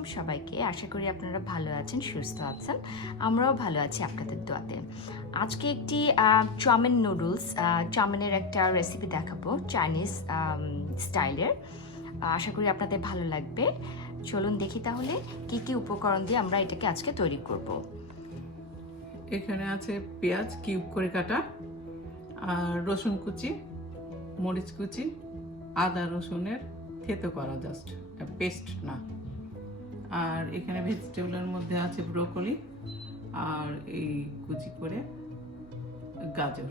আলাইকুম সবাইকে। আশা করি আপনারা ভালো আছেন, সুস্থ আছেন। আমরাও ভালো আছি আপনাদের দোয়াতে। আজকে একটি চাউমিন নুডলস, চাউমিনের একটা রেসিপি দেখাবো, চাইনিজ স্টাইলের। আশা করি আপনাদের ভালো লাগবে। চলুন দেখি তাহলে কি কি উপকরণ দিয়ে আমরা এটাকে আজকে তৈরি করব। এখানে আছে পেঁয়াজ কিউব করে কাটা, আর রসুন কুচি, মরিচ কুচি, আদা রসুনের থেতো করা, জাস্ট পেস্ট না। আর এখানে ভেজিটেবলের মধ্যে আছে ব্রোকলি আর এই কুচি করে গাজর।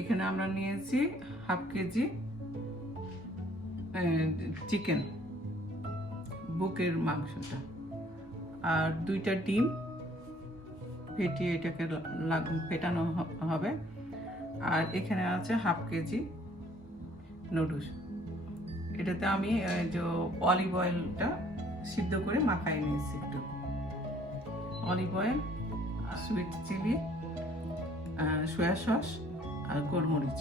এখানে আমরা নিয়েছি হাফ কেজি চিকেন, বুকের মাংসটা, আর 2টা ডিম ফেটিয়ে এটাকে ফেটানো হবে। আর এখানে আছে হাফ কেজি নুডলস। এটাতে আমি যে অলিভ অয়েলটা সিদ্ধ করে মাখাই নিয়েছি, একটু olive oil, sweet chili, soya sauce আর গোলমরিচ।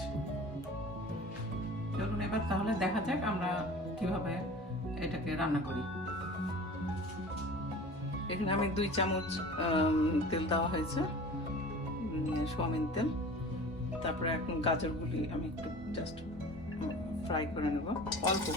চলুন এবার তাহলে দেখা যাক আমরা কিভাবে এটাকে রান্না করি। এখানে আমি 2 চামচ তেল দেওয়া হয়েছে, সোয়াবিন তেল। তারপরে এখন গাজরগুলি আমি একটু জাস্ট ফ্রাই করে নেব অল্প।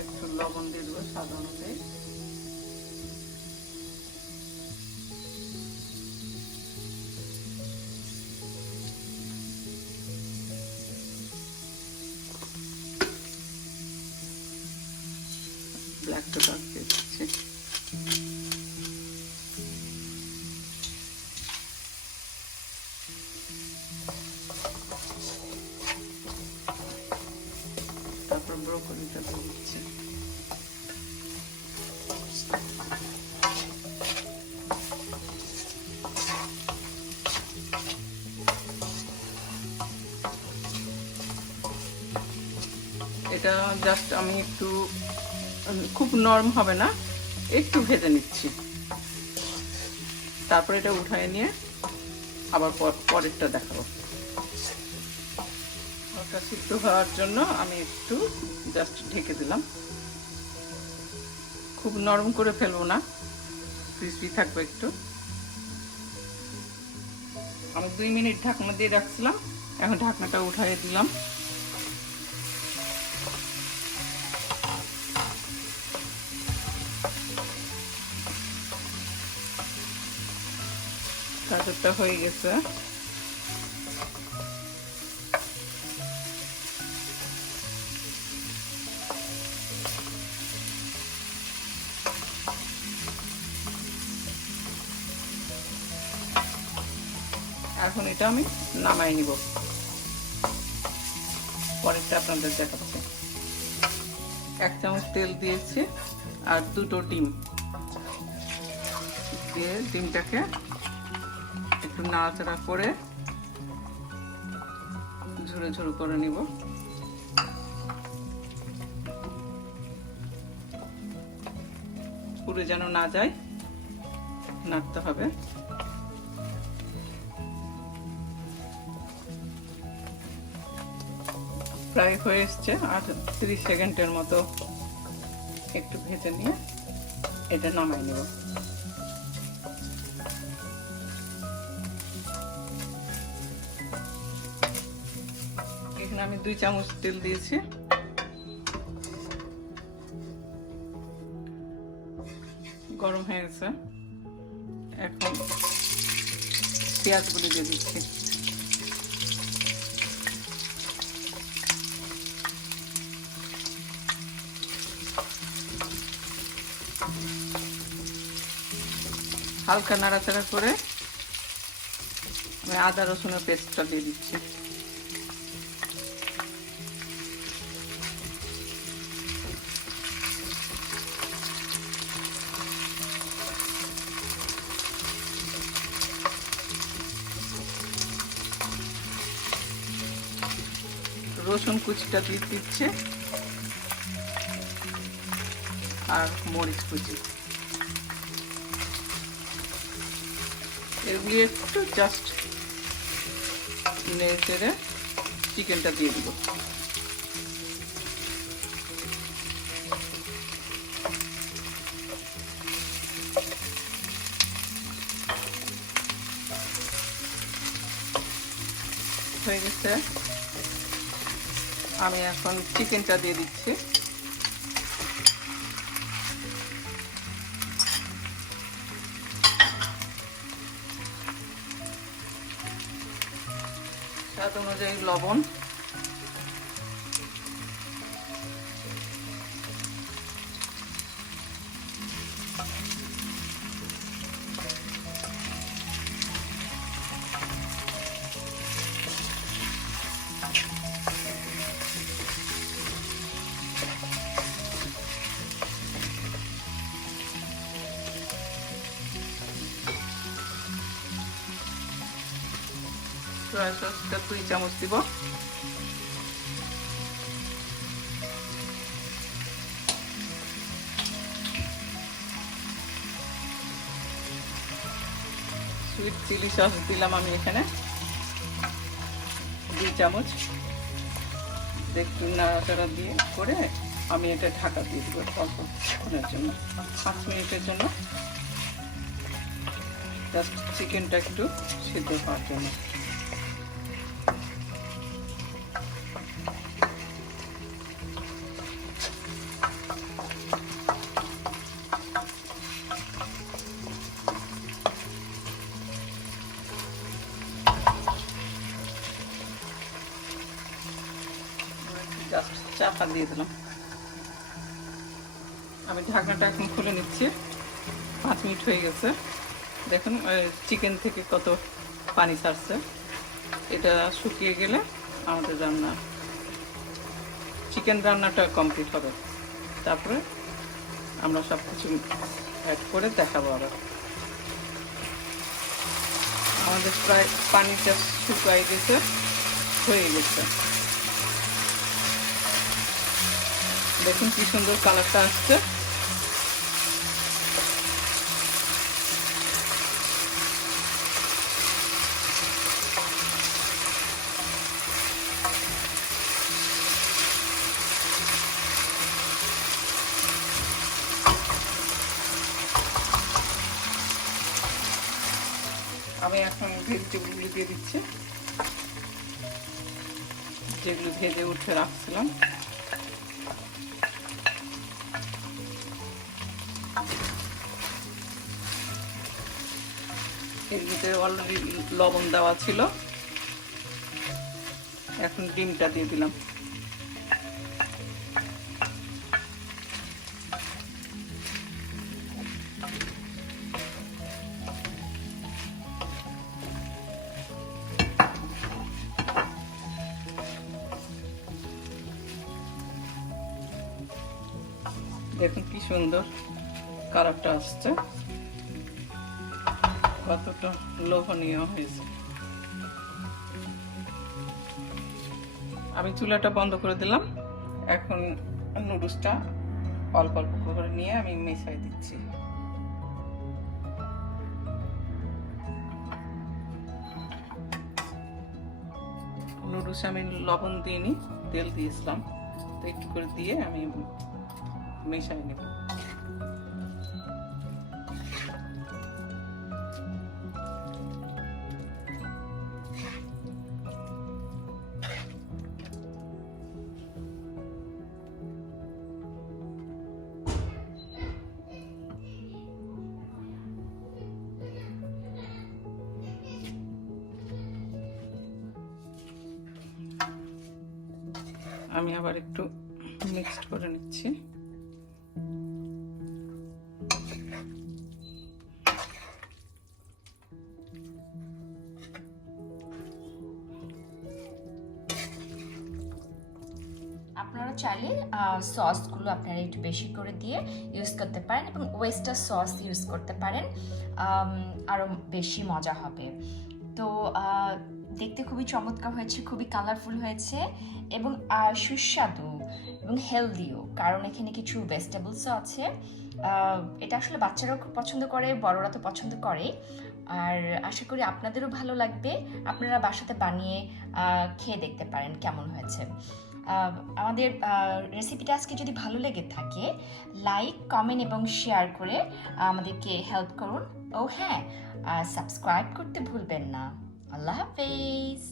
একটু লবণ দিয়ে দেবো স্বাদ অনুযায়ী। ব্ল্যাক পেপার দিয়ে দিচ্ছি। তারপর ব্রোকলিটা দিয়ে দিচ্ছি। এটা জাস্ট আমি একটু, খুব নরম হবে না, একটু ভেজে নিচ্ছি। তারপর এটা উঠায় নিয়ে আবার পরেরটা দেখাবো। ওটা সিদ্ধ হওয়ার জন্য আমি একটু জাস্ট ঢেকে দিলাম। খুব নরম করে ফেলবো না, ক্রিসপি থাকবে একটু। আমি 2 মিনিট ঢাকনা দিয়ে রাখছিলাম, এখন ঢাকনাটা উঠাইয়ে দিলাম। গাজরটা হয়ে গেছে। এখন এটা আমি নামাই নিব, পরেরটা আপনাদের দেখাচ্ছি। 1 চামচ তেল দিয়েছি আর 2টো ডিম দিয়ে ডিমটাকে একটু নাড়াচাড়া করে ঝুড়ো ঝুড়ো করে নিব। পুরো যেন না যায়, নাড়তে হবে। প্রায় হয়ে এসছে, আর 30 সেকেন্ডের মতো একটু ভেজে নিয়ে এটা নামাই নেব। এখানে আমি 2 চামচ তেল দিয়েছি। গরম হয়ে গেছে, এখন পেঁয়াজগুলো দিয়ে দিচ্ছি। হালকা নাড়াচাড়া করে আমি আদা রসুনের পেস্টটা দিয়ে দিচ্ছি। রসুন কুচিটা দিয়ে দিচ্ছে আর মরিচ কুচি, এগুলি একটু জাস্ট নেড়ে চেড়ে চিকেনটা দিয়ে দিব। হয়ে গেছে, আমি এখন চিকেনটা দিয়ে দিচ্ছি। স্বাদ অনুযায়ী লবণ, সয়া সসটা 2 চামচ দিব। সুইট চিলি সস দিলাম আমি এখানে 2 চামচ। একটু নাড়াচাড়া দিয়ে করে আমি এটা ঢাকা দিয়ে দিব অল্পক্ষণের জন্য, 5 মিনিটের জন্য, জাস্ট চিকেনটা একটু সিদ্ধ হওয়ার জন্য। জাস্ট চাপা দিয়ে দিলাম। আমি ঢাকনাটা এখন খুলে নিচ্ছি। 5 মিনিট হয়ে গেছে, দেখুন চিকেন থেকে কত পানি ছাড়ছে। এটা শুকিয়ে গেলে আমাদের রান্না, চিকেন রান্নাটা কমপ্লিট হবে। তারপরে আমরা সব কিছু অ্যাড করে দেখাবো। আবার আমাদের প্রায় পানিটা শুকিয়ে গেছে, হয়ে গেছে। দেখুন কি সুন্দর কালারটা আসছে। আমি এখন ভেজিটেবলগুলো দিয়ে দিচ্ছি, যেগুলো ভেজে উঠে রাখছিলাম। এর ভিতরে অলরেডি লবণ দেওয়া ছিল, এখন ডিমটা দিয়ে দিলাম। দেখুন কি সুন্দর কালারটা আসছে, কতটা লোভনীয় হয়েছে। আমি চুলাটা বন্ধ করে দিলাম। এখন নুডলসটা অল্প অল্প করে নিয়ে আমি মেশাই দিচ্ছি। নুডলস আমি লবণ দিইনি, তেল দিয়েছিলাম, তো একটু করে দিয়ে আমি মেশাই নেব। আমি আবার একটু মিক্সড করে নিচ্ছি। আপনারা চাইলে সসগুলো আপনারা একটু বেশি করে দিয়ে ইউজ করতে পারেন এবং ওয়েস্টার সস ইউজ করতে পারেন, আরও বেশি মজা হবে। তো দেখতে খুবই চমৎকার হয়েছে, খুবই কালারফুল হয়েছে এবং সুস্বাদু এবং হেলদিও, কারণ এখানে কিছু ভেজিটেবলসও আছে। এটা আসলে বাচ্চারাও খুব পছন্দ করে, বড়রা তো পছন্দ করে। আর আশা করি আপনাদেরও ভালো লাগবে। আপনারা বাসাতে বানিয়ে খেয়ে দেখতে পারেন কেমন হয়েছে। আমাদের রেসিপিটা আজকে যদি ভালো লেগে থাকে, লাইক, কমেন্ট এবং শেয়ার করে আমাদেরকে হেল্প করুন। ও হ্যাঁ, সাবস্ক্রাইব করতে ভুলবেন না। আল্লাহ হাফেজ।